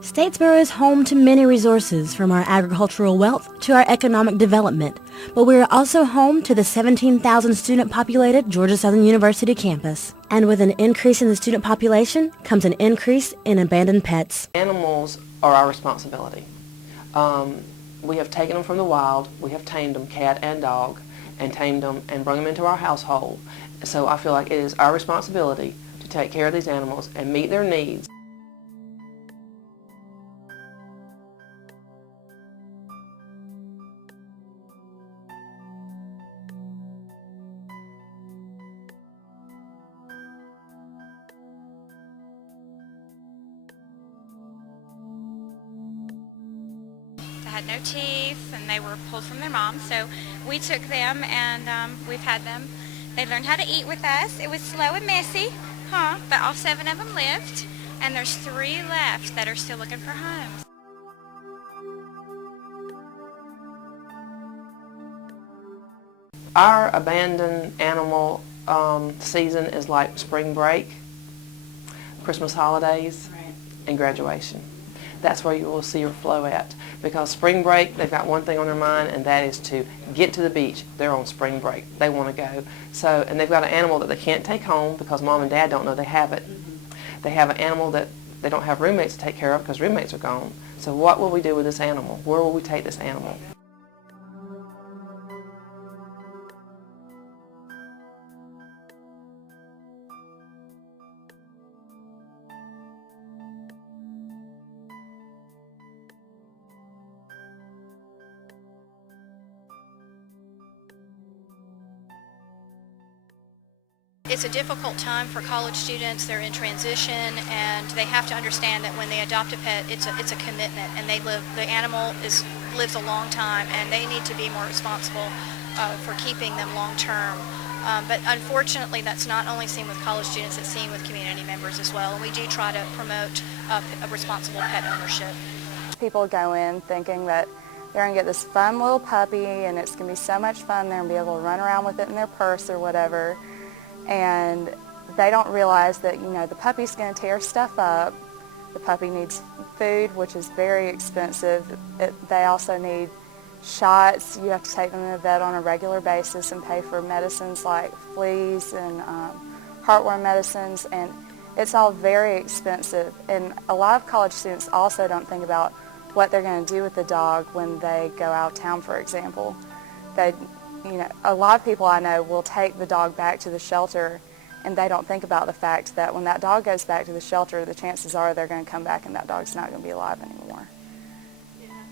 Statesboro is home to many resources, from our agricultural wealth to our economic development, but we are also home to the 17,000 student populated Georgia Southern University campus. And with an increase in the student population comes an increase in abandoned pets. Animals are our responsibility. We have taken them from the wild, we have tamed them, cat and dog, and tamed them and brought them into our household. So I feel like it is our responsibility to take care of these animals and meet their needs. Had no teeth and they were pulled from their mom, so we took them and we've had them. They learned how to eat with us. It was slow and messy, but all 7 of them lived, and there's 3 left that are still looking for homes. Our abandoned animal season is like spring break, Christmas holidays, and graduation. That's where you will see your flow at. Because spring break, they've got one thing on their mind, and that is to get to the beach. They're on spring break. They want to go. So, and they've got an animal that they can't take home because mom and dad don't know they have it. They have an animal that they don't have roommates to take care of because roommates are gone. So what will we do with this animal? Where will we take this animal? It's a difficult time for college students. They're in transition, and they have to understand that when they adopt a pet, it's a commitment, and the animal lives a long time, and they need to be more responsible for keeping them long term. But unfortunately, that's not only seen with college students; it's seen with community members as well. And we do try to promote a responsible pet ownership. People go in thinking that they're going to get this fun little puppy, and it's going to be so much fun. They're going to be able to run around with it in their purse or whatever. And they don't realize that, the puppy's going to tear stuff up. The puppy needs food, which is very expensive. They also need shots. You have to take them to the vet on a regular basis and pay for medicines like fleas and heartworm medicines, and it's all very expensive. And a lot of college students also don't think about what they're going to do with the dog when they go out of town, for example. A lot of people I know will take the dog back to the shelter, and they don't think about the fact that when that dog goes back to the shelter, the chances are they're going to come back and that dog's not going to be alive anymore.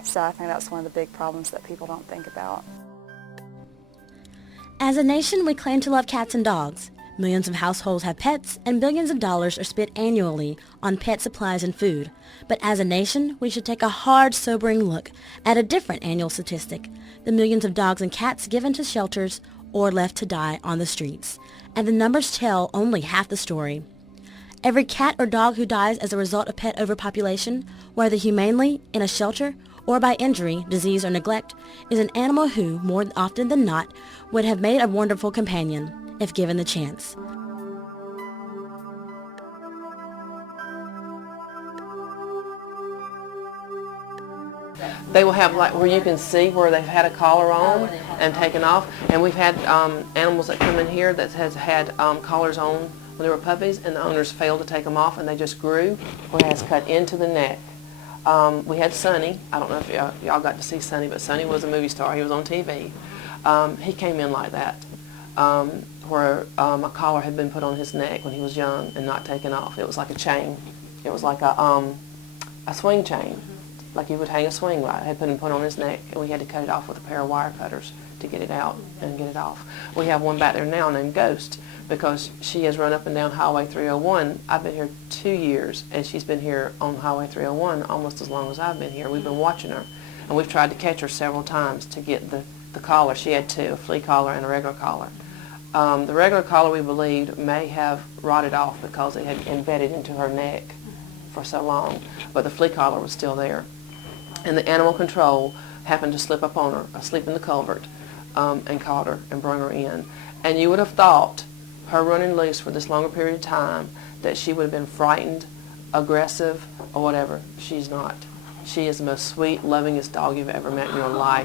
So I think that's one of the big problems that people don't think about. As a nation, we claim to love cats and dogs. Millions of households have pets, and billions of dollars are spent annually on pet supplies and food. But as a nation, we should take a hard, sobering look at a different annual statistic: the millions of dogs and cats given to shelters or left to die on the streets. And the numbers tell only half the story. Every cat or dog who dies as a result of pet overpopulation, whether humanely, in a shelter, or by injury, disease, or neglect, is an animal who, more often than not, would have made a wonderful companion if given the chance. They will have where you can see where they've had a collar on and taken off. And we've had animals that come in here that has had collars on when they were puppies, and the owners failed to take them off, and they just grew or it has cut into the neck. We had Sonny. I don't know if y'all got to see Sonny, but Sonny was a movie star. He was on TV. He came in like that, where a collar had been put on his neck when he was young and not taken off. It was like a chain. It was like a swing chain, like you would hang a swing light. Had been put on his neck, and we had to cut it off with a pair of wire cutters to get it out and get it off. We have one back there now named Ghost, because she has run up and down Highway 301. I've been here 2 years, and she's been here on Highway 301 almost as long as I've been here. We've been watching her, and we've tried to catch her several times to get the collar. She had two, a flea collar and a regular collar. The regular collar, we believed, may have rotted off because it had embedded into her neck for so long, but the flea collar was still there. And the animal control happened to slip up on her, asleep in the culvert, and caught her and brought her in. And you would have thought, her running loose for this longer period of time, that she would have been frightened, aggressive, or whatever. She's not. She is the most sweet, lovingest dog you've ever met in your life.